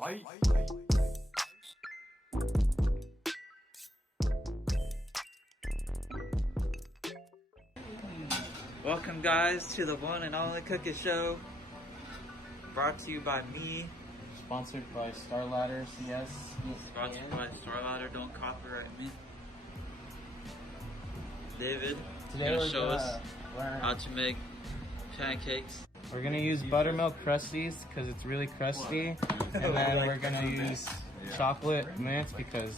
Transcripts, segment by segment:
Bye. Welcome guys to the one and only cookie show. Brought to you by me. Sponsored by Star Ladder CS. Sponsored by Star Ladder, don't copyright me. David, Today you're we're gonna show us learn. how to make pancakes. We're gonna use buttermilk crusties because it's really crusty, and then we're gonna use chocolate mints because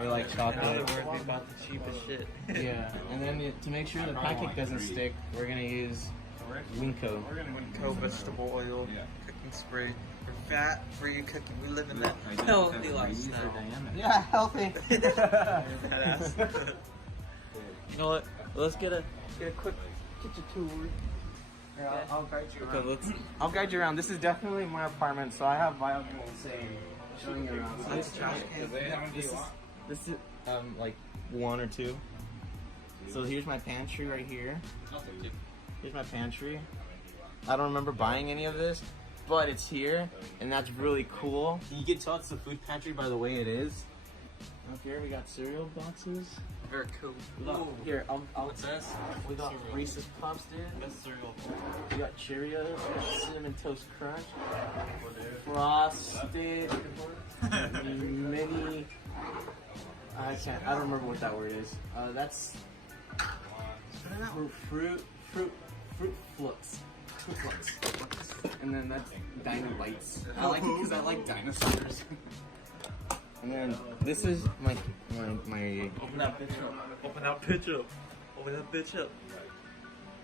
we like In other chocolate. words, we bought the cheapest shit. Yeah, and then to make sure the pancake doesn't stick, we're gonna use Winco. Winco vegetable oil, cooking spray. We're fat-free cooking. We live in that healthy lifestyle. Yeah, healthy. Badass. You know what? Let's get a quick kitchen tour. Yeah, I'll guide you Okay, around. I'll guide you around. This is definitely my apartment, so I have vibe insane showing you around. So this is like one or two. So here's my pantry right here. Here's my pantry. I don't remember buying any of this, but it's here, and that's really cool. You can tell it's the food pantry by the way it is. Up here we got cereal boxes. Very cool. Here, I'll What's this? we got Cereal. Reese's Puffs, dude. Best cereal. We got Cheerios, we got Cinnamon Toast Crunch, Frosted, Mini. I don't remember what that word is. That's fruit flux. And then that's Dino Bites. I like it because I like dinosaurs. And then this is my Open that bitch up. Open that bitch up. Open that bitch up.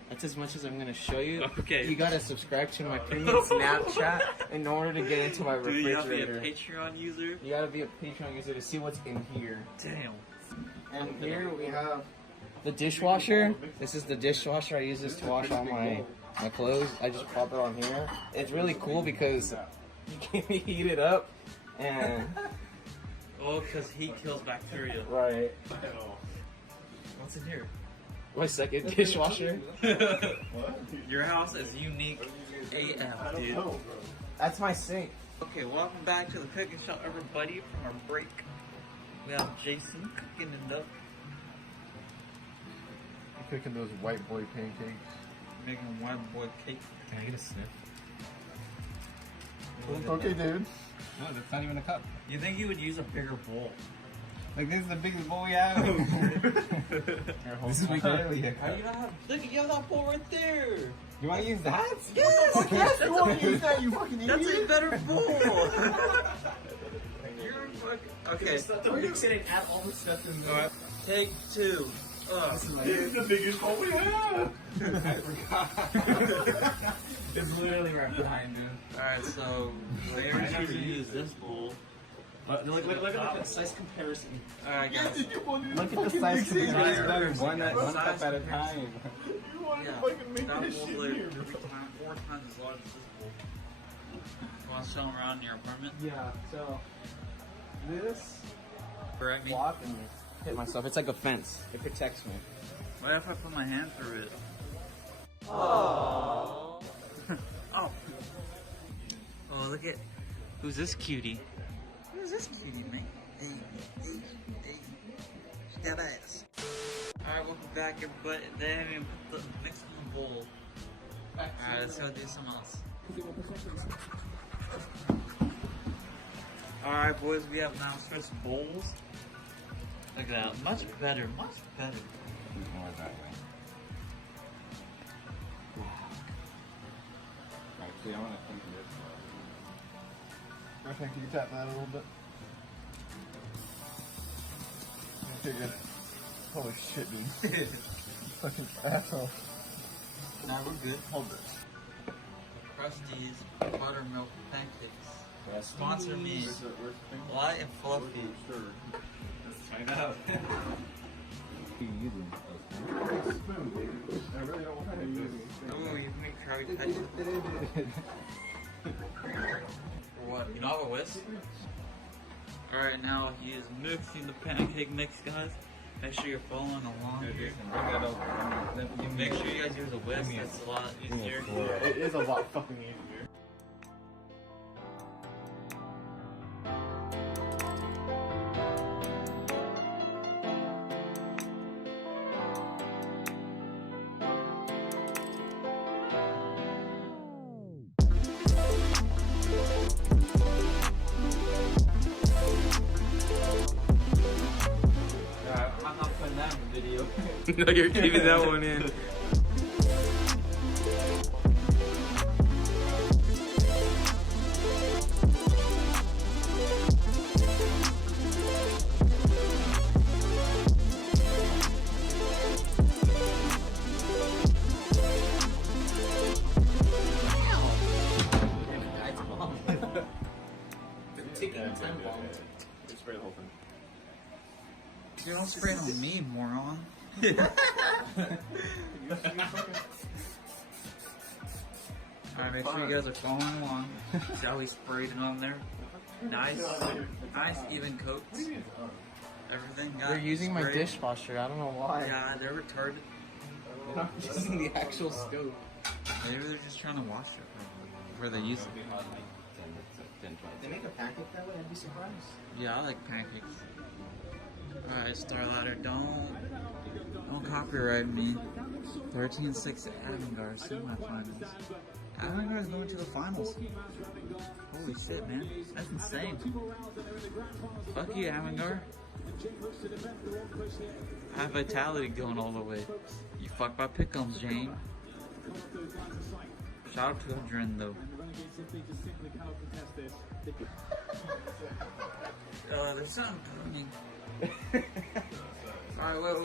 That's as much as I'm gonna show you. Okay. You gotta subscribe to my premium Snapchat in order to get into my Do you have to be a refrigerator. Patreon user? You gotta be a Patreon user to see what's in here. Damn. And here we have the dishwasher. This is the dishwasher. I use this to wash all my clothes. I just pop it on here. It's really cool because you can heat it up and Oh, because heat kills bacteria. right. What's in here? My second dishwasher. Your house is unique AF, dude. That's my sink. Okay, welcome back to the cooking show, everybody, from our break. We have Jason cooking it up, I'm cooking those white boy pancakes. making a white boy cake. Can I get a sniff? Okay, dude. No, that's not even a cup. You think you would use a bigger bowl? Like this is the biggest bowl we have. This is literally a How do you not have? Look, you have that bowl right there. You want to use that? Yes, Yes, you want to use that, you fucking That's idiot? a better bowl. You're fucking okay. Mix it and add all the stuff in there. Alright, take two. This is the biggest bowl we have. I forgot. It's literally right behind you. Alright, so we're going to use this bowl. Look at the size comparison. Alright, guys. Look at the size comparison. One cup at a time. You want to Yeah, fucking make that this bowl's shit like here. 4 times as large as this bowl. You want to show them around in your apartment? Yeah, so this Correct me. block and hit myself. It's like a fence. It protects me. What if I put my hand through it? Oh. Oh. Oh, look at who's this cutie? Who's this cutie, man? Hey, that ass. Alright, welcome back, everybody. They haven't even put the mix in the bowl. Alright, let's go do something else. Alright, boys, we have now switched bowls. Look at that. Much better, much better. More that way. Actually, I want to think of this. I think you tap that a little bit. Okay, good. Holy shit, dude. Fucking asshole. Now we're good. Hold this. Krusty's buttermilk pancakes. Sponsor me. Light and fluffy. Sure. Let's try it out. What are you using? Spoon, dude. I really don't want to use this. Oh, you can make curry touch. For what? You know a whisk? Alright, now he's mixing the pancake mix, guys. Make sure you're following along. Make sure you guys use a whisk. It's a lot easier. It is a lot fucking easier. No, you're keeping that one in. Spray the whole thing. You don't spray it on me, moron. Alright, make sure you guys are following along. See how he sprayed it on there? Nice, nice even coats. Everything got They're using my sprayed. dishwasher. I don't know why. Yeah, they're retarded. They're not using the actual stove. Maybe they're just trying to wash it before they use it. They make a pancake that way, I'd be surprised. Yeah, I like pancakes. Alright, Star Ladder, don't copyright me. 13-6 Avangard semifinals. Avangard's going to the finals. Holy shit, man. That's insane. Fuck you, Avangard. High vitality going all the way. You fucked by Pickums, Jane. Shout out to Adren though. There's something burning. Alright, wait.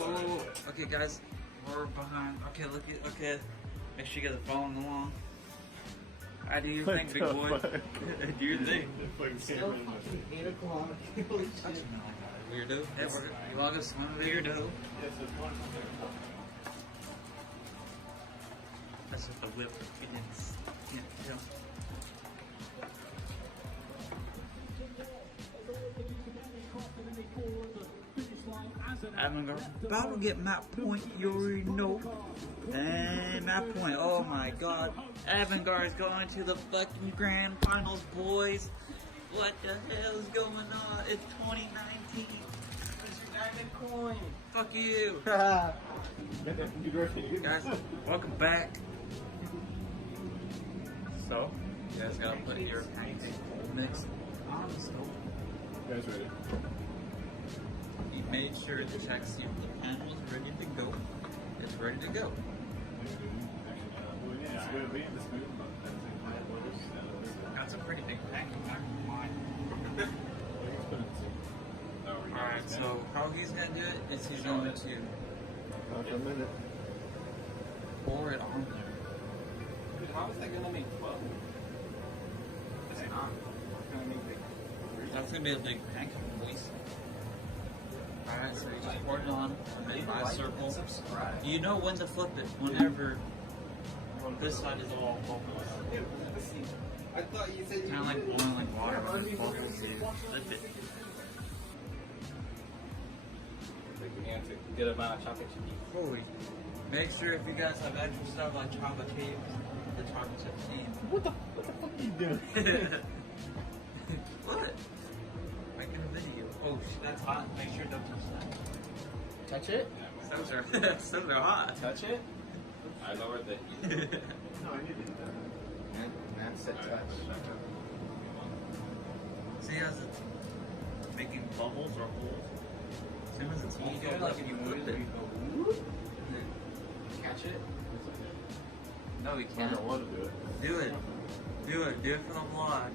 Okay, guys, we're behind. Okay, okay. Make sure you guys are following along. I do your thing, big boy. Do your thing. Still fucking 8 o'clock. Holy shit. Weirdo. Hey, you want to go swim, weirdo? That's just the whip. You can't tell. Avangard about to get map point, you already know. And map point, oh my god. Avangard is going to the fucking grand finals, boys. What the hell is going on? It's 2019. Where's your diamond coin? Fuck you. Guys, welcome back. So, you guys gotta put your pancake mix on the stove. You guys ready? You made sure to check see if the pan was ready to go. It's ready to go. That's a pretty big pancake, not gonna lie. Alright, so how he's gonna do it is he's going to After a minute. pour it on there. Dude, how is that gonna make fun? It's not. That's gonna be a big pancake, boys. Alright, so you just pour it on, make my circle. You know when to flip it, whenever this side is all bubbles. I thought you said Kind of like boiling water when it bubbles, you flip it. Good amount of chocolate chip. Holy. Make sure if you guys have extra stuff like chocolate chips, the chocolate chip team. What the fuck are you doing? What? Making a video. Oh shit, that's hot. Make sure don't touch that. Touch it? Those are hot. Touch it? I lowered the heat. No, I didn't. Man said touch. See as it's making bubbles or holes? As soon as it's heating up, like if you flip it. Catch it? No, we I can't. don't want to do it. Do it. Do it. Do it for the vlog.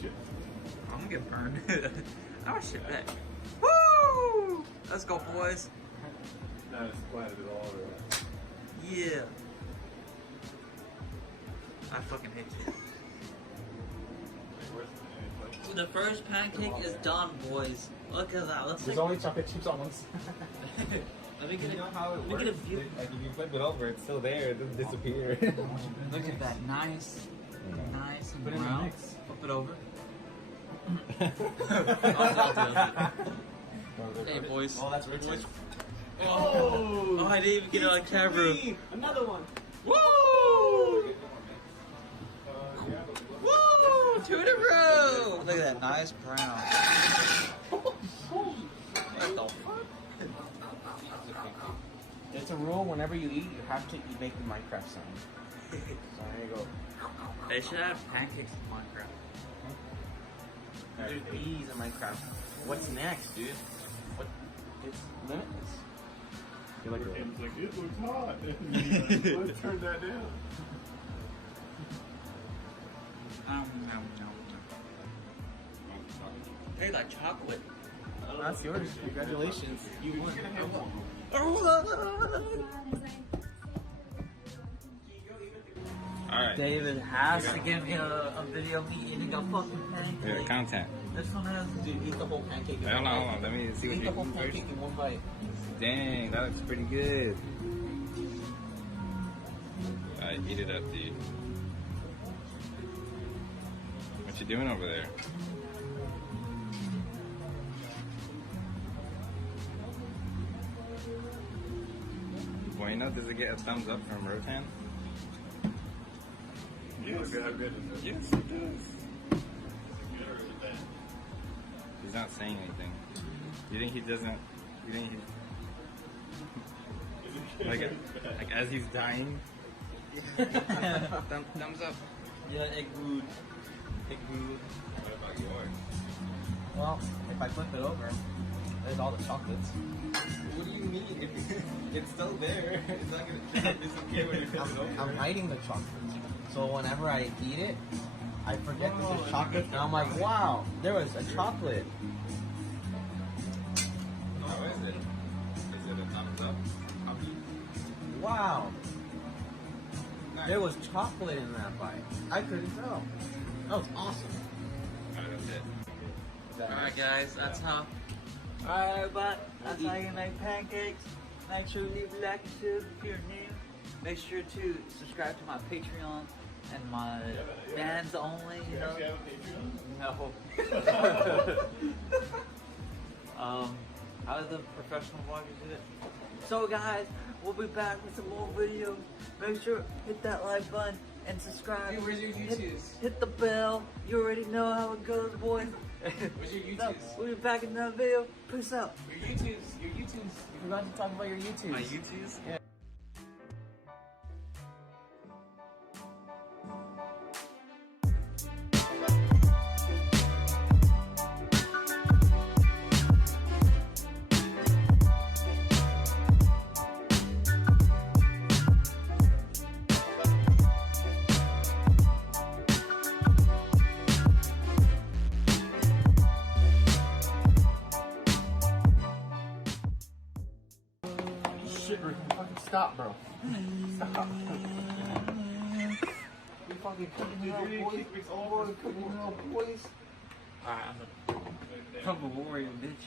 Shit. I'm gonna get burned. Oh shit back. Woo! Let's go, boys. Now it's splattered it all over. Yeah. I fucking hate you. The first pancake is done, boys. Look at that. Let's There's take. only chocolate chips on one side. Let me get You it. know how it Let me works? get a view. Like if you flip it over, it's still there. It doesn't disappear. Look at that. Nice and Put it in the brown. mix. Flip it over. Hey, boys. Oh, that's rich. Oh, I didn't even get it on camera. Another one. Woo! Woo! 2 in a row! Look at that nice brown. What the fuck? It's a rule whenever you eat, you have to make the Minecraft sound. So there you go. They should have pancakes in Minecraft. There's bees in Minecraft. What's next, dude? What? It's limitless. You're like, it's like, it looks hot. Let's turn that down. No. Tastes like chocolate. That's yours. Congratulations. You won. Alright. David has to give me a video of me eating a fucking pancake. Yeah, content. This one has Dude, eat the whole pancake. in Hold one on. bite. Let me see what Eat the you whole eat pancake first. in one bite. Dang, that looks pretty good. Alright, eat it up, dude. What you doing over there? Bueno, does it get a thumbs up from Rotan? Yes. Yes, it does. He's not saying anything. You think he doesn't? You think he? Like as he's dying. Thumbs up. Yeah, egg food. What about yours? Well, if I flip it over, there's all the chocolates. What do you mean? It's still there. It's not gonna disappear when you flip it over. I'm hiding the chocolates. So whenever I eat it, I forget that there's chocolate, and I'm like, wow, there was a chocolate. How is it? Is it a thumbs up? Wow, Nice. there was chocolate in that bite. I couldn't tell. That was awesome. Alright, that's it. Alright guys, that's how. Alright, but that's how you make pancakes. Make sure you leave a like and share if you're new. Make sure to subscribe to my Patreon and my fans only, you know. No. How does the professional vloggers do it? So guys, we'll be back with some more videos. Make sure hit that like button and subscribe. Hey, where's your YouTubes? Hit the bell. You already know how it goes, boys. Where's your So, YouTubes? we'll be back in another video. Peace out. Your YouTubes. You forgot to talk about your YouTubes. My YouTubes? Yeah. Shit, Rick, fucking stop, bro. Stop. We fucking cooking it up, boys. We're cooking it up, boys. Alright, I'm a humble warrior, bitch.